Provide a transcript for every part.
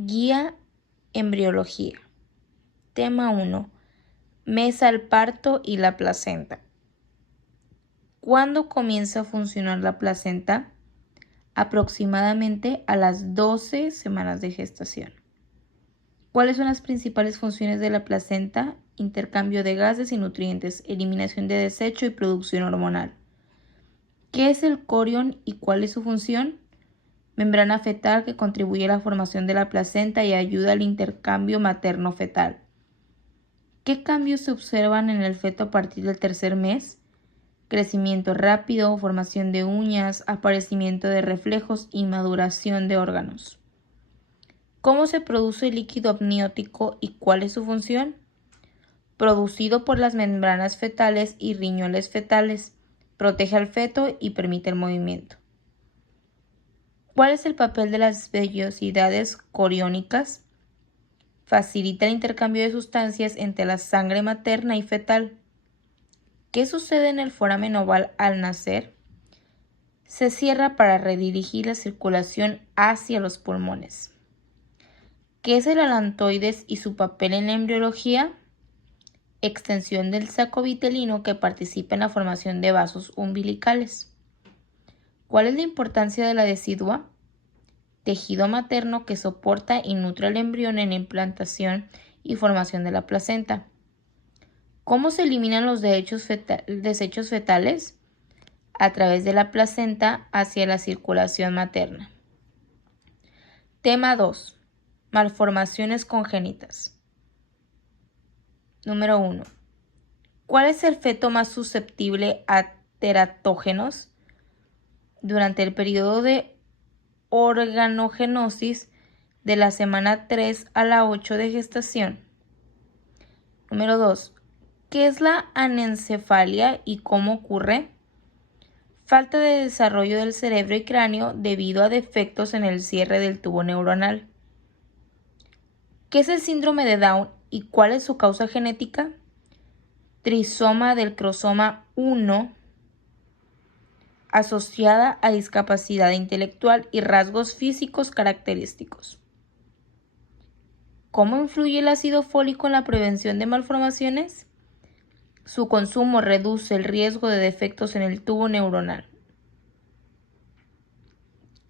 Guía Embriología. Tema 1. Mes al parto y la placenta. ¿Cuándo comienza a funcionar la placenta? Aproximadamente a las 12 semanas de gestación. ¿Cuáles son las principales funciones de la placenta? Intercambio de gases y nutrientes, eliminación de desecho y producción hormonal. ¿Qué es el corión y cuál es su función? Membrana fetal que contribuye a la formación de la placenta y ayuda al intercambio materno-fetal. ¿Qué cambios se observan en el feto a partir del tercer mes? Crecimiento rápido, formación de uñas, aparecimiento de reflejos y maduración de órganos. ¿Cómo se produce el líquido amniótico y cuál es su función? Producido por las membranas fetales y riñones fetales, protege al feto y permite el movimiento. ¿Cuál es el papel de las vellosidades coriónicas? Facilita el intercambio de sustancias entre la sangre materna y fetal. ¿Qué sucede en el foramen oval al nacer? Se cierra para redirigir la circulación hacia los pulmones. ¿Qué es el alantoides y su papel en la embriología? Extensión del saco vitelino que participa en la formación de vasos umbilicales. ¿Cuál es la importancia de la decidua? Tejido materno que soporta y nutre al embrión en la implantación y formación de la placenta. ¿Cómo se eliminan los desechos fetales? A través de la placenta hacia la circulación materna. Tema 2. Malformaciones congénitas. Número 1. ¿Cuál es el feto más susceptible a teratógenos? Durante el periodo de organogenosis de la semana 3 a la 8 de gestación. Número 2. ¿Qué es la anencefalia y cómo ocurre? Falta de desarrollo del cerebro y cráneo debido a defectos en el cierre del tubo neuronal. ¿Qué es el síndrome de Down y cuál es su causa genética? Trisoma del cromosoma 1 asociada a discapacidad intelectual y rasgos físicos característicos. ¿Cómo influye el ácido fólico en la prevención de malformaciones? Su consumo reduce el riesgo de defectos en el tubo neuronal.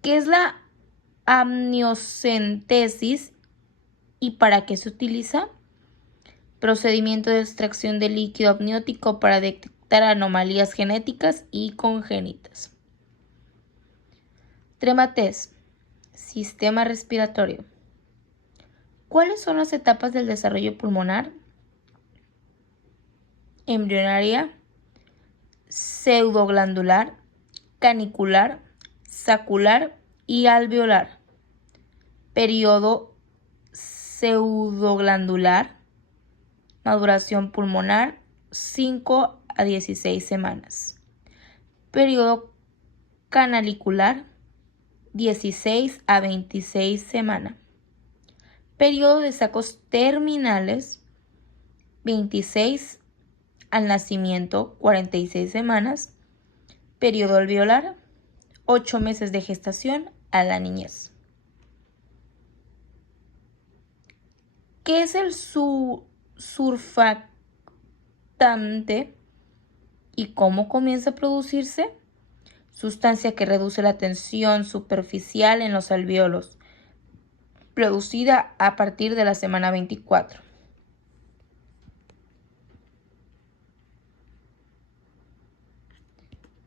¿Qué es la amniocentesis y para qué se utiliza? Procedimiento de extracción de líquido amniótico para detectar anomalías genéticas y congénitas. Tema 3. Sistema respiratorio. ¿Cuáles son las etapas del desarrollo pulmonar? Embrionaria, pseudoglandular, canicular, sacular y alveolar. Periodo pseudoglandular, maduración pulmonar, 5 a 16 semanas. Periodo canalicular, 16 a 26 semanas. Periodo de sacos terminales, 26 al nacimiento, 46 semanas. Periodo alveolar, 8 meses de gestación a la niñez. ¿Qué es el surfactante y cómo comienza a producirse? Sustancia que reduce la tensión superficial en los alvéolos, producida a partir de la semana 24.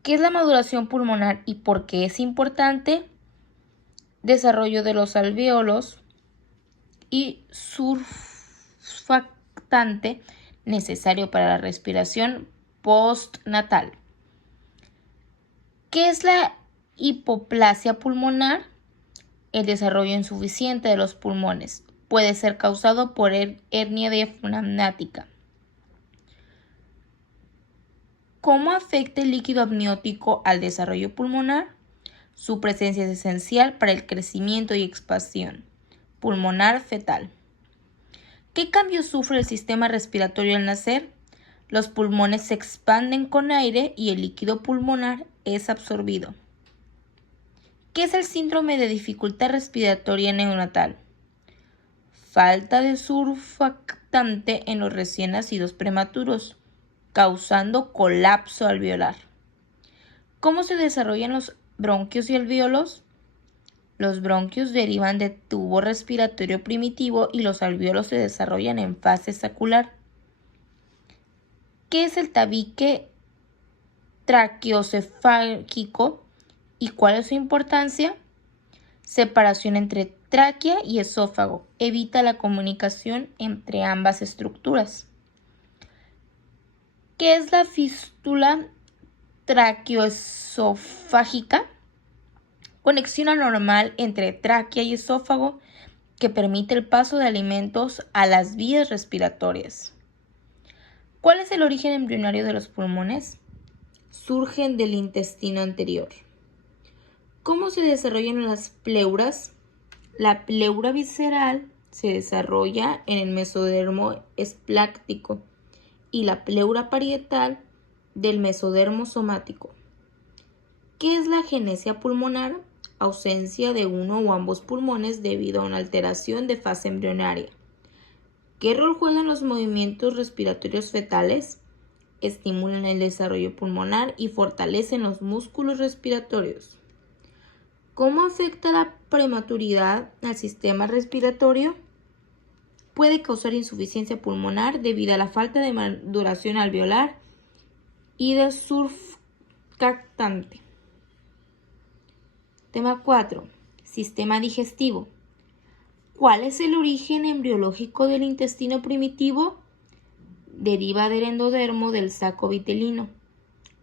¿Qué es la maduración pulmonar y por qué es importante? Desarrollo de los alvéolos y surfactante necesario para la respiración postnatal. ¿Qué es la hipoplasia pulmonar? El desarrollo insuficiente de los pulmones puede ser causado por hernia diafragmática. ¿Cómo afecta el líquido amniótico al desarrollo pulmonar? Su presencia es esencial para el crecimiento y expansión pulmonar fetal. ¿Qué cambios sufre el sistema respiratorio al nacer? Los pulmones se expanden con aire y el líquido pulmonar es absorbido. ¿Qué es el síndrome de dificultad respiratoria neonatal? falta de surfactante en los recién nacidos prematuros, causando colapso alveolar. ¿Cómo se desarrollan los bronquios y alvéolos? Los bronquios derivan de tubo respiratorio primitivo y los alvéolos se desarrollan en fase sacular. ¿Qué es el tabique traqueocefálico y cuál es su importancia? Separación entre tráquea y esófago. Evita la comunicación entre ambas estructuras. ¿Qué es la fístula traqueoesofágica? Conexión anormal entre tráquea y esófago que permite el paso de alimentos a las vías respiratorias. ¿Cuál es el origen embrionario de los pulmones? Surgen del intestino anterior. ¿Cómo se desarrollan las pleuras? La pleura visceral se desarrolla en el mesodermo espláctico y la pleura parietal del mesodermo somático. ¿Qué es la agenesia pulmonar? Ausencia de uno o ambos pulmones debido a una alteración de fase embrionaria. ¿Qué rol juegan los movimientos respiratorios fetales? Estimulan el desarrollo pulmonar y fortalecen los músculos respiratorios. ¿Cómo afecta la prematuridad al sistema respiratorio? Puede causar insuficiencia pulmonar debido a la falta de maduración alveolar y de surfactante. Tema 4. Sistema digestivo. ¿Cuál es el origen embriológico del intestino primitivo? Deriva del endodermo del saco vitelino.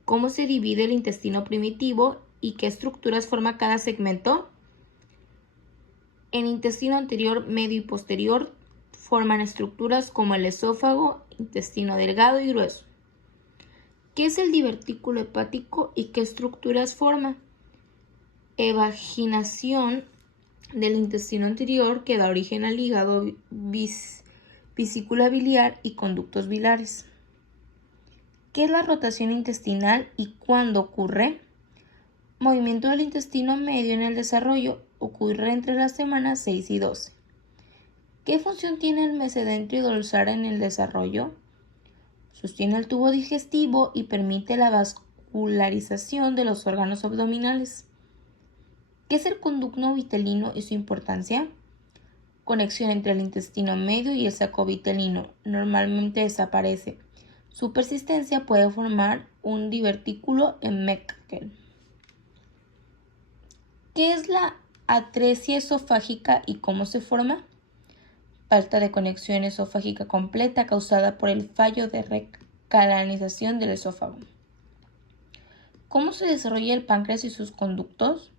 ¿Cómo se divide el intestino primitivo y qué estructuras forma cada segmento? En intestino anterior, medio y posterior forman estructuras como el esófago, intestino delgado y grueso. ¿Qué es el divertículo hepático y qué estructuras forma? Evaginación del intestino anterior que da origen al hígado, vesícula biliar y conductos biliares. ¿Qué es la rotación intestinal y cuándo ocurre? Movimiento del intestino medio en el desarrollo ocurre entre las semanas 6 y 12. ¿Qué función tiene el mesedentrio dorsal en el desarrollo? Sostiene el tubo digestivo y permite la vascularización de los órganos abdominales. ¿Qué es el conducto vitelino y su importancia? Conexión entre el intestino medio y el saco vitelino. Normalmente desaparece. Su persistencia puede formar un divertículo en Meckel. ¿Qué es la atresia esofágica y cómo se forma? Falta de conexión esofágica completa causada por el fallo de recanalización del esófago. ¿Cómo se desarrolla el páncreas y sus conductos?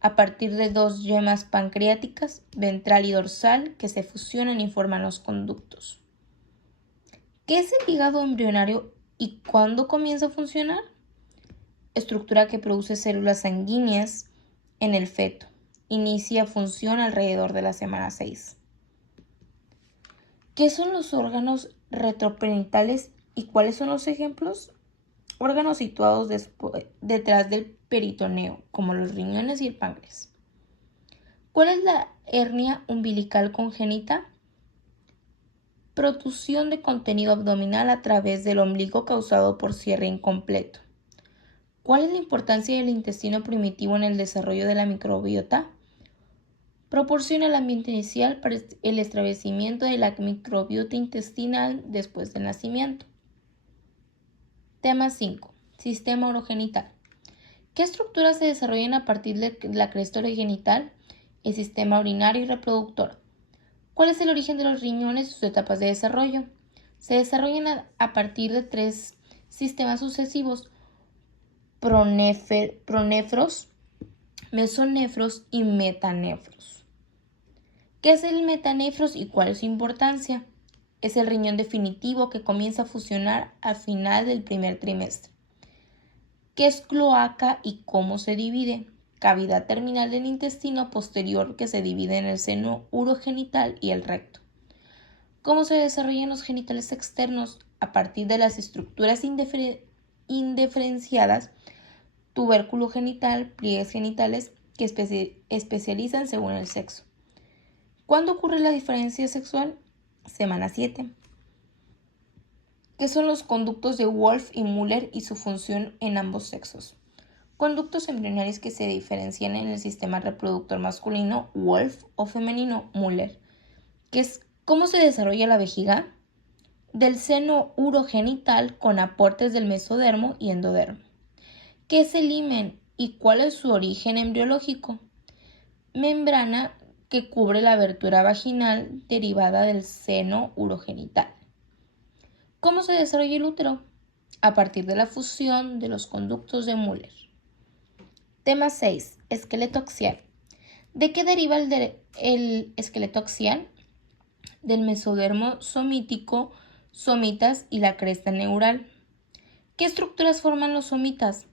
A partir de dos yemas pancreáticas, ventral y dorsal, que se fusionan y forman los conductos. ¿Qué es el hígado embrionario y cuándo comienza a funcionar? Estructura que produce células sanguíneas en el feto. Inicia función alrededor de la semana 6. ¿Qué son los órganos retroperitales y cuáles son los ejemplos? Órganos situados detrás del peritoneo, como los riñones y el páncreas. ¿Cuál es la hernia umbilical congénita? Protusión de contenido abdominal a través del ombligo causado por cierre incompleto. ¿Cuál es la importancia del intestino primitivo en el desarrollo de la microbiota? Proporciona el ambiente inicial para el establecimiento de la microbiota intestinal después del nacimiento. Tema 5. Sistema urogenital. ¿Qué estructuras se desarrollan a partir de la cresta urogenital? El sistema urinario y reproductor. ¿Cuál es el origen de los riñones y sus etapas de desarrollo? Se desarrollan a partir de 3 sistemas sucesivos: pronefros, mesonefros y metanefros. ¿Qué es el metanefros y cuál es su importancia? Es el riñón definitivo que comienza a funcionar al final del primer trimestre. ¿Qué es cloaca y cómo se divide? Cavidad terminal del intestino posterior que se divide en el seno urogenital y el recto. ¿Cómo se desarrollan los genitales externos? A partir de las estructuras indiferenciadas, tubérculo genital, pliegues genitales que especializan según el sexo. ¿Cuándo ocurre la diferencia sexual? Semana 7. ¿Qué son los conductos de Wolff y Müller y su función en ambos sexos? Conductos embrionarios que se diferencian en el sistema reproductor masculino, Wolff, o femenino, Müller. ¿Cómo se desarrolla la vejiga? Del seno urogenital con aportes del mesodermo y endodermo. ¿Qué es el himen y cuál es su origen embriológico? Membrana que cubre la abertura vaginal derivada del seno urogenital. ¿Cómo se desarrolla el útero? A partir de la fusión de los conductos de Müller. Tema 6. Esqueleto axial. ¿De qué deriva el esqueleto axial? Del mesodermo somítico, somitas y la cresta neural. ¿Qué estructuras forman los somitas?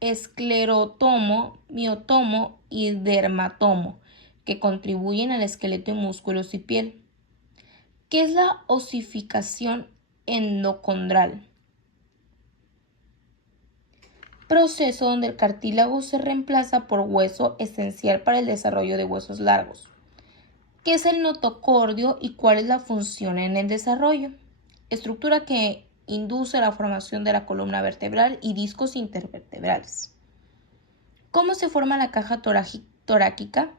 Esclerotomo, miotomo y dermatomo, que contribuyen al esqueleto de músculos y piel. ¿Qué es la osificación endocondral? Proceso donde el cartílago se reemplaza por hueso esencial para el desarrollo de huesos largos. ¿Qué es el notocordio y cuál es la función en el desarrollo? Estructura que induce la formación de la columna vertebral y discos intervertebrales. ¿Cómo se forma la caja torácica?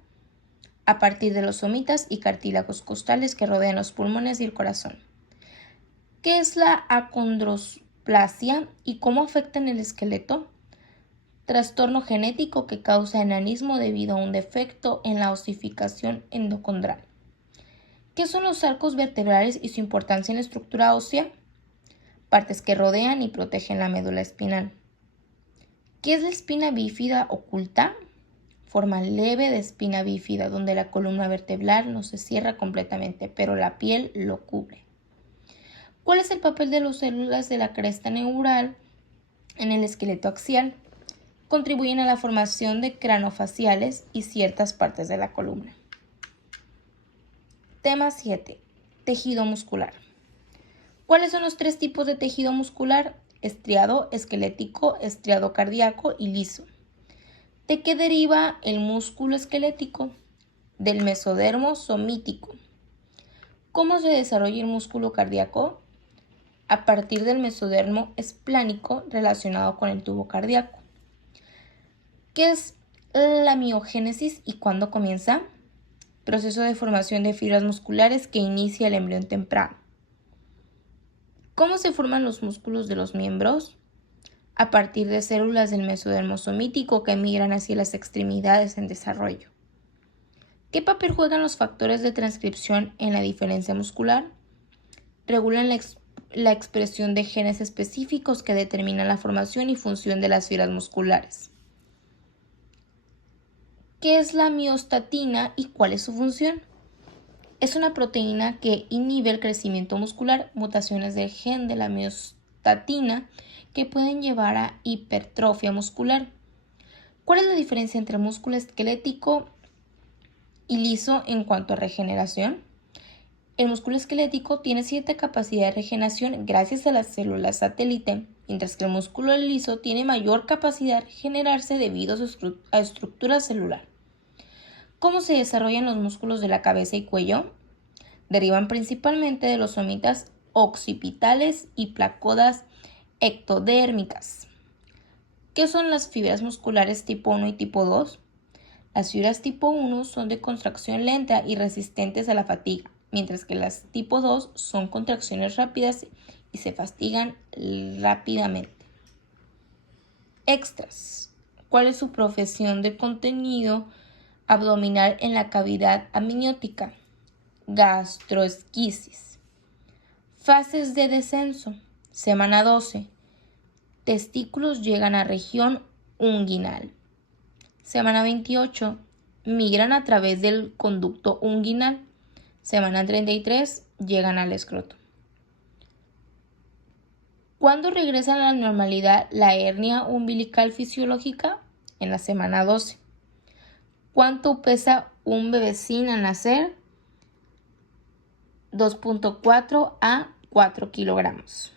A partir de los somitas y cartílagos costales que rodean los pulmones y el corazón. ¿Qué es la acondroplasia y cómo afecta en el esqueleto? Trastorno genético que causa enanismo debido a un defecto en la osificación endocondral. ¿Qué son los arcos vertebrales y su importancia en la estructura ósea? Partes que rodean y protegen la médula espinal. ¿Qué es la espina bífida oculta? Forma leve de espina bífida donde la columna vertebral no se cierra completamente, pero la piel lo cubre. ¿Cuál es el papel de las células de la cresta neural en el esqueleto axial? Contribuyen a la formación de craniofaciales y ciertas partes de la columna. Tema 7. Tejido muscular. ¿Cuáles son los 3 tipos de tejido muscular? Estriado, esquelético, estriado cardíaco y liso. ¿De qué deriva el músculo esquelético? Del mesodermo somítico. ¿Cómo se desarrolla el músculo cardíaco? A partir del mesodermo esplánico relacionado con el tubo cardíaco. ¿Qué es la miogénesis y cuándo comienza? Proceso de formación de fibras musculares que inicia el embrión temprano. ¿Cómo se forman los músculos de los miembros? A partir de células del mesodermo somítico que migran hacia las extremidades en desarrollo. ¿Qué papel juegan los factores de transcripción en la diferencia muscular? Regulan la expresión de genes específicos que determinan la formación y función de las fibras musculares. ¿Qué es la miostatina y cuál es su función? Es una proteína que inhibe el crecimiento muscular, mutaciones del gen de la miostatina que pueden llevar a hipertrofia muscular. ¿Cuál es la diferencia entre músculo esquelético y liso en cuanto a regeneración? El músculo esquelético tiene cierta capacidad de regeneración gracias a las células satélite, mientras que el músculo liso tiene mayor capacidad de regenerarse debido a su estructura celular. ¿Cómo se desarrollan los músculos de la cabeza y cuello? Derivan principalmente de los somitas occipitales y placodas ectodérmicas. ¿Qué son las fibras musculares tipo 1 y tipo 2? Las fibras tipo 1 son de contracción lenta y resistentes a la fatiga, mientras que las tipo 2 son contracciones rápidas y se fatigan rápidamente. Extras. ¿Cuál es su profesión de contenido abdominal en la cavidad amniótica? Gastroesquisis. Fases de descenso. Semana 12. Testículos llegan a región unguinal. Semana 28. Migran a través del conducto unguinal. Semana 33. Llegan al escroto. ¿Cuándo regresa a la normalidad la hernia umbilical fisiológica? En la semana 12. ¿Cuánto pesa un bebecín al nacer? 2.4 a 4 kilogramos.